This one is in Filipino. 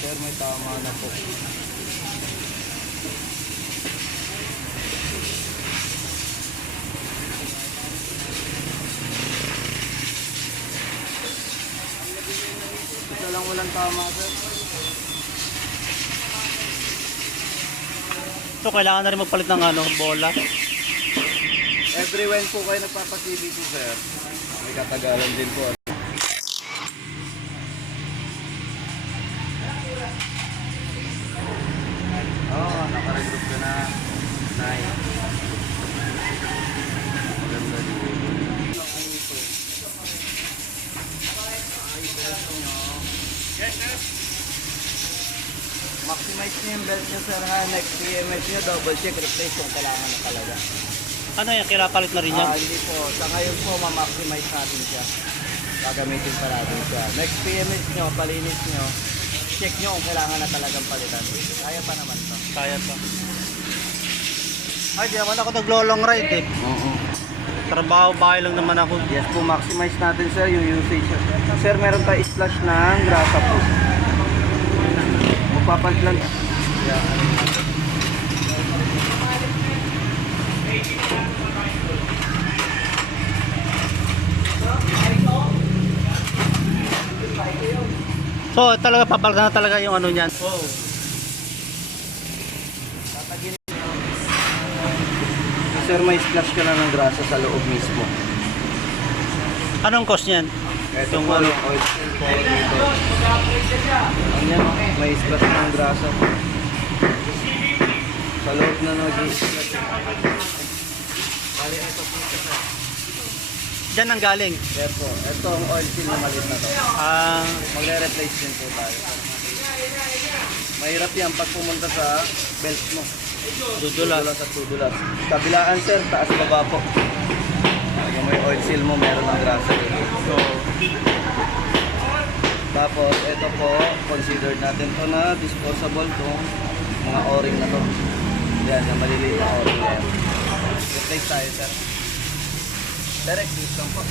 sir, may tama na po. Isa lang walang tama, sir. So kailangan na rin magpalit ng bola. Every when po kayo nagpapa-CVT, sir, may katagalan din po. Naka-regroup ka na. Nice. Maganda din. Maximize nyo yung belt nyo, sir, ha. Next PMS nyo, double check, replace kung kailangan na talaga. Ano yan? Kinapalit na rin yan? Hindi po. Sa ngayon po, ma-maximize natin siya. Gagamitin pa natin siya. Next PMS nyo, palinis nyo, check nyo kung kailangan na talagang palitan. Kaya pa naman to. Kaya pa. Ay, di naman ako naglo-long ride eh. Oo. Trabaho bahay lang naman ako. Yes po, maximize natin, sir, yung usage. Sir, meron tayo splash ng grasa po. Magpapalit lang. Yeah. So talaga papalitan na talaga yung ano niyan. Oh. Sir, may splash ka na ng grasa sa loob mismo. Anong cost niyan? Ito Yung po, ano? yung oil spill po dito. Ayan, may splash ng grasa po. Sa loob na nag-i-splash. Bali, ito po siya, sir. Diyan ang galing. Yes po. Ito ang oil spill na maliit na to. Magre-replace din po tayo. Mahirap yan pag pumunta sa belt mo. Dudulas. At tudulas. Kabilaan, sir, taas baba po. Yung may oil seal mo, meron ng grasa dito. So, Tapos, ito po, considered natin to na disposable tong mga o-ring na to. Yan, yung maliliit na o-ring na yan. Replace tayo, sir. Direct use lang po.